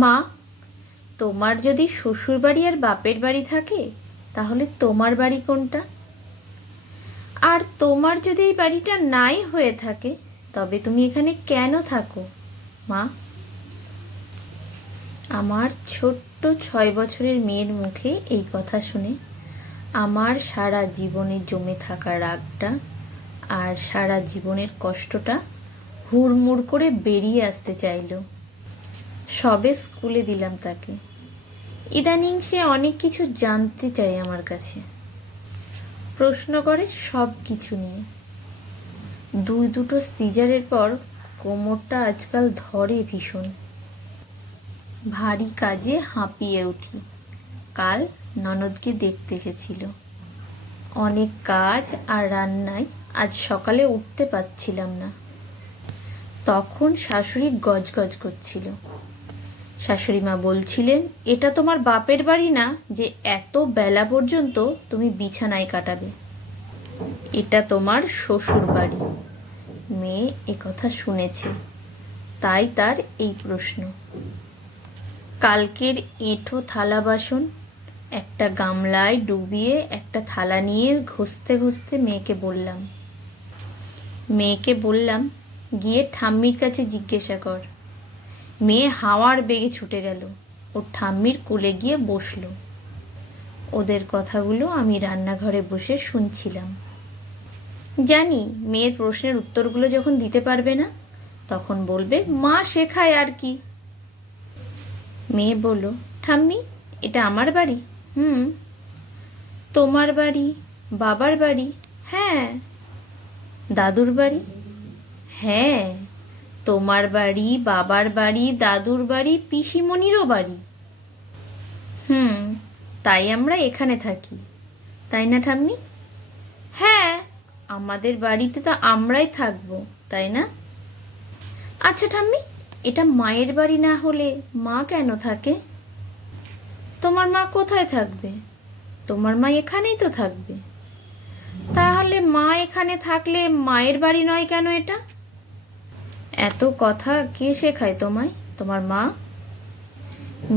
মা, তোমার যদি শ্বশুর বাড়ি আর বাপের বাড়ি থাকে তাহলে তোমার বাড়ি কোনটা? আর তোমার যদি এই বাড়িটা নাই হয়ে থাকে তবে তুমি এখানে কেন থাকো মা? আমার ছোট্ট 6 বছরের মেয়ের মুখে এই কথা শুনে আমার সারা জীবনে জমে থাকা রাগটা আর সারা জীবনের কষ্টটা হুড়মুড় করে বেরিয়ে আসতে চাইলো। সবে স্কুলে দিলাম তাকে। ইদানিং সে অনেক কিছু জানতে চায় আমার কাছে, প্রশ্ন করে সব কিছু নিয়ে। দুটো সিজারের পর কোমরটা আজকাল ধরে ভীষণ। ভারী কাজে হাঁপিয়ে উঠি। কাল ননদকে দেখতে এসেছিল। অনেক কাজ আর রান্নায় আজ সকালে উঠতে পারছিলাম না। তখন শাশুড়ি গজগজ করছিল। শাশুড়ি মা বলছিলেন, এটা তোমার বাপের বাড়ি না যে এত বেলা পর্যন্ত তুমি বিছানায় কাটাবে, এটা তোমার শ্বশুর বাড়ি। মেয়ে একথা শুনেছে, তাই তার এই প্রশ্ন। কালকের এঁঠো থালা বাসন একটা গামলায় ডুবিয়ে একটা থালা নিয়ে ঘষতে ঘষতে মেয়েকে বললাম গিয়ে ঠাম্মির কাছে জিজ্ঞাসা কর। মেয়ে হাওয়ার বেগে ছুটে গেল, ওর ঠাম্মির কোলে গিয়ে বসলো। ওদের কথাগুলো আমি রান্নাঘরে বসে শুনছিলাম। জানি মেয়ের প্রশ্নের উত্তরগুলো যখন দিতে পারবে না তখন বলবে মা শেখায় আর কি। মেয়ে বলল, ঠাম্মি এটা আমার বাড়ি। হুম। তোমার বাড়ি, বাবার বাড়ি? হ্যাঁ। দাদুর বাড়ি? হ্যাঁ। তোমার বাড়ি, বাবার বাড়ি, দাদুর বাড়ি, পিসিমণিরও বাড়ি। হুম, তাই আমরা এখানে থাকি, তাই না ঠাম্মি? হ্যাঁ, আমাদের বাড়িতে তো আমরাই থাকবো, তাই না? আচ্ছা ঠাম্মি, এটা মায়ের বাড়ি না হলে মা কেন থাকে? তোমার মা কোথায় থাকবে? তোমার মা এখানেই তো থাকবে। তাহলে মা এখানে থাকলে মায়ের বাড়ি নয় কেন এটা? এত কথা কে শেখায় তোমায়? তোমার মা?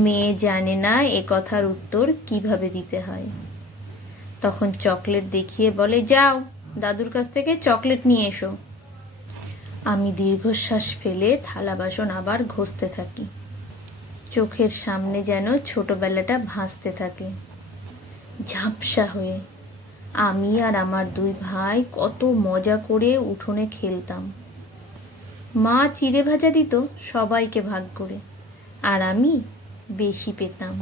মেয়ে জানে না এ কথার উত্তর কিভাবে দিতে হয়। তখন চকলেট দেখিয়ে বলে, যাও দাদুর কাছ থেকে চকলেট নিয়ে এসো। আমি দীর্ঘশ্বাস ফেলে থালা বাসন আবার ঘষতে থাকি। চোখের সামনে যেন ছোটবেলাটা ভাসতে থাকে ঝাপসা হয়ে। আমি আর আমার 2 ভাই কত মজা করে উঠোনে খেলতাম। মা চিড়ে ভাজা দিত সবাইকে ভাগ করে, আর আমি বেশি পেতাম,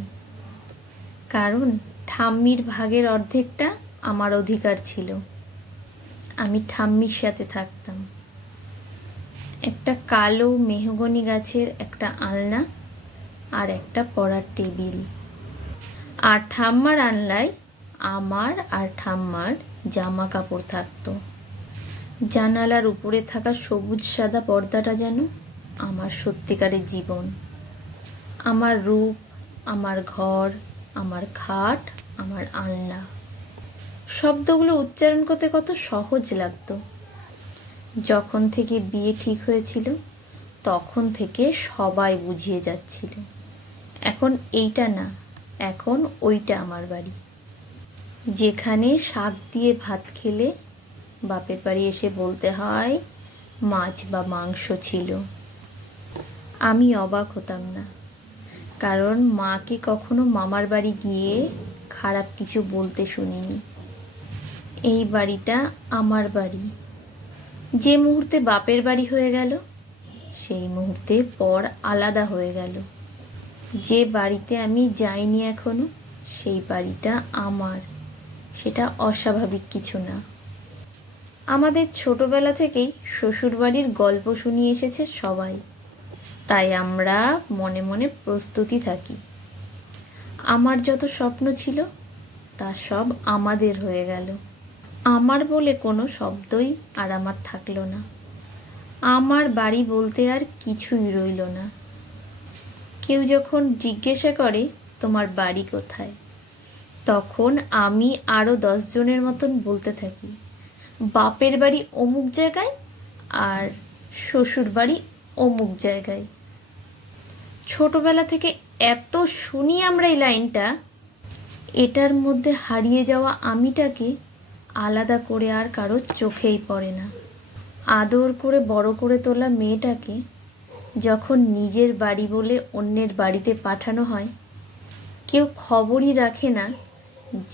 কারণ ঠাম্মির ভাগের অর্ধেকটা আমার অধিকার ছিল। আমি ঠাম্মির সাথে থাকতাম। একটা কালো মেহগনি গাছের একটা আলনা আর একটা পড়ার টেবিল, আর ঠাম্মার আনলায় আমার আর ঠাম্মার জামা কাপড় থাকতো। জানালার উপরে থাকা সবুজ সাদা পর্দাটা যেন আমার সত্যিকারের জীবন, আমার রূপ, আমার ঘর, আমার খাট, আমার আলনা। শব্দগুলো উচ্চারণ করতে কত সহজ লাগতো। যখন থেকে বিয়ে ঠিক হয়েছিল তখন থেকে সবাই বুঝিয়ে যাচ্ছিল, এখন এইটা না, এখন ওইটা আমার বাড়ি। যেখানে শাক দিয়ে ভাত খেলে বাপের বাড়ি এসে বলতে হয় মাছ বা মাংস ছিল। আমি অবাক হতাম না, কারণ মাকে কখনো মামার বাড়ি গিয়ে খারাপ কিছু বলতে শুনিনি। এই বাড়িটা আমার বাড়ি। যে মুহূর্তে বাপের বাড়ি হয়ে গেল সেই মুহূর্তে পর আলাদা হয়ে গেল। যে বাড়িতে আমি যাইনি এখনো সেই বাড়িটা আমার, সেটা অস্বাভাবিক কিছু না। আমাদের ছোটবেলা থেকেই শ্বশুরবাড়ির গল্প শুনিয়ে এসেছে সবাই, তাই আমরা মনে মনে প্রস্তুতি থাকি। আমার যত স্বপ্ন ছিল তা সব আমাদের হয়ে গেল। আমার বলে কোনো শব্দই আর আমার থাকলো না। আমার বাড়ি বলতে আর কিছুই রইল না। কেউ যখন জিজ্ঞাসা করে তোমার বাড়ি কোথায়, তখন আমি আরও 10 জনের মতন বলতে থাকি বাপের বাড়ি অমুক জায়গায় আর শ্বশুর বাড়ি অমুক জায়গায়। ছোটবেলা থেকে এত শুনি আমরা এই লাইনটা, এটার মধ্যে হারিয়ে যাওয়া আমিটাকে আলাদা করে আর কারোর চোখেই পড়ে না। আদর করে বড় করে তোলা মেয়েটাকে যখন নিজের বাড়ি বলে অন্যের বাড়িতে পাঠানো হয়, কেউ খবরই রাখে না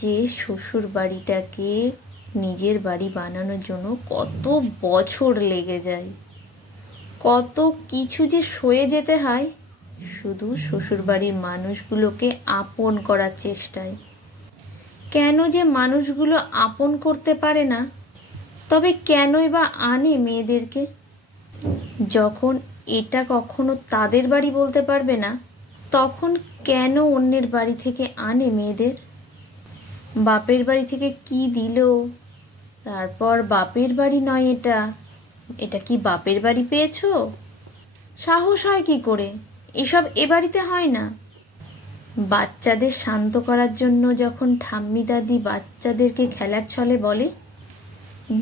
যে শ্বশুর বাড়িটাকে নিজের বাড়ি বানানোর জন্য কত বছর লেগে যায়, কত কিছু যে সয়ে যেতে হয় শুধু শ্বশুরবাড়ির মানুষগুলোকে আপন করার চেষ্টায়। কেন যে মানুষগুলো আপন করতে পারে না, তবে কেনই বা আনে মেয়েদেরকে? যখন এটা কখনো তাদের বাড়ি বলতে পারবে না, তখন কেন অন্যের বাড়ি থেকে আনে মেয়েদের? বাপের বাড়ি থেকে কি দিল, তারপর বাপের বাড়ি নয় এটা, এটা কি বাপের বাড়ি পেয়েছো? সাহস হয় কি করে? এসব এ বাড়িতে হয় না। বাচ্চাদের শান্ত করার জন্য যখন ঠাম্মি দাদি বাচ্চাদেরকে খেলার ছলে বলে,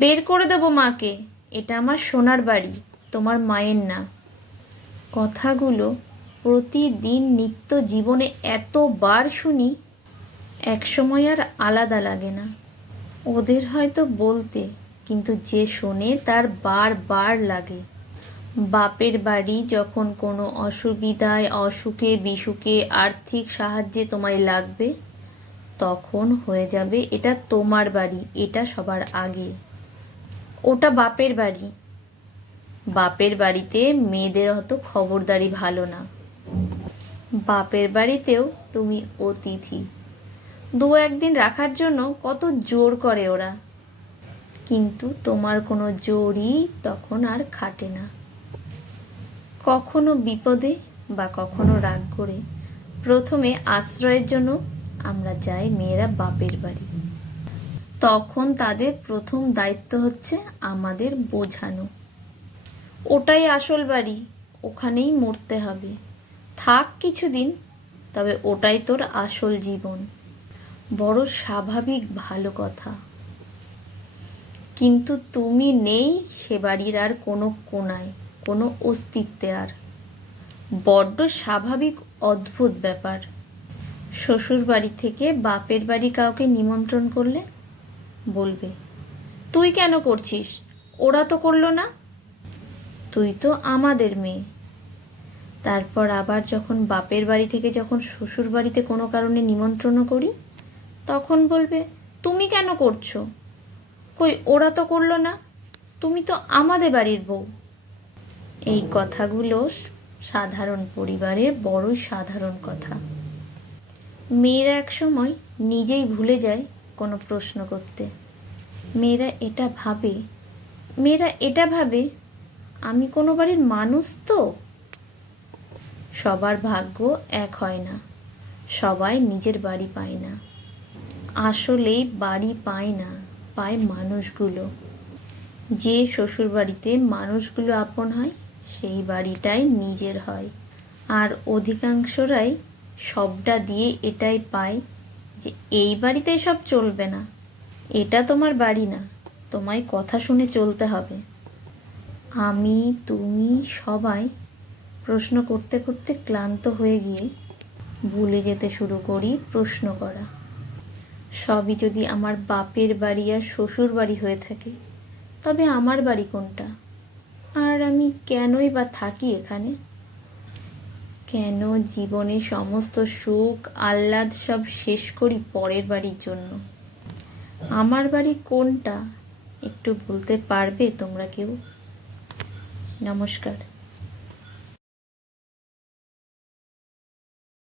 বের করে দেবো মাকে, এটা আমার সোনার বাড়ি, তোমার মায়ের না, কথাগুলো প্রতিদিন নিত্য জীবনে এতবার শুনি, একসময় আর আলাদা লাগে না। ওদের হয়তো বলতে, কিন্তু যে শোনে তার বার লাগে। বাপের বাড়ি যখন কোনো অসুবিধায়, অসুখে, বিসুখে, আর্থিক সাহায্যে তোমায় লাগবে, তখন হয়ে যাবে এটা তোমার বাড়ি, এটা সবার আগে। ওটা বাপের বাড়ি। বাপের বাড়িতে মেয়েদের অত খবরদারি ভালো না। বাপের বাড়িতেও তুমি অতিথি, দু একদিন রাখার জন্য কত জোর করে ওরা, কিন্তু তোমার কোনো জোরই তখন আর খাটে না। কখনো বিপদে বা কখনো রাগ করে প্রথমে আশ্রয়ের জন্য আমরা যাই মেয়েরা বাপের বাড়ি। তখন তাদের প্রথম দায়িত্ব হচ্ছে আমাদের বোঝানো, ওটাই আসল বাড়ি, ওখানেই মরতে হবে, থাক কিছুদিন, তবে ওটাই তোর আসল জীবন। বড় স্বাভাবিক, ভালো কথা। কিন্তু তুমি নেই সে বাড়ির আর কোনো কোনায়, কোনো অস্তিত্বে আর। বড্ড স্বাভাবিক, অদ্ভুত ব্যাপার। শ্বশুর বাড়ি থেকে বাপের বাড়ি কাউকে নিমন্ত্রণ করলে বলবে, তুই কেন করছিস, ওরা তো করলো না, তুই তো আমাদের মেয়ে। তারপর আবার যখন বাপের বাড়ি থেকে যখন শ্বশুর বাড়িতে কোনো কারণে নিমন্ত্রণও করি, তখন বলবে, তুমি কেন করছো, কই ওরা তো করলো না, তুমি তো আমাদের বাড়ির বউ। এই কথাগুলো সাধারণ পরিবারের বড় সাধারণ কথা। মেয়েরা এক সময় নিজেই ভুলে যায় কোনো প্রশ্ন করতে। মেয়েরা এটা ভাবে আমি কোনো বাড়ির মানুষ তো। সবার ভাগ্য এক হয় না, সবাই নিজের বাড়ি পায় না। আসলেই বাড়ি পায় না, পায় মানুষগুলো। যে শ্বশুর বাড়িতে মানুষগুলো আপন হয়, সেই বাড়িটাই নিজের হয়। আর অধিকাংশরাই সবটা দিয়ে এটাই পায় যে এই বাড়িতে সব চলবে না, এটা তোমার বাড়ি না, তোমায় কথা শুনে চলতে হবে। আমি, তুমি সবাই প্রশ্ন করতে করতে ক্লান্ত হয়ে গিয়ে ভুলে যেতে শুরু করি প্রশ্ন করা। সবই যদি আমার বাপের বাড়ি আর শ্বশুর বাড়ি হয়ে থাকে, তবে আমার বাড়ি কোনটা? আর আমি কেনই বা থাকি এখানে? কেন জীবনে সমস্ত সুখ আহ্লাদ সব শেষ করি পরের বাড়ির জন্য? আমার বাড়ি কোনটা একটু বলতে পারবে তোমরা কেউ? নমস্কার।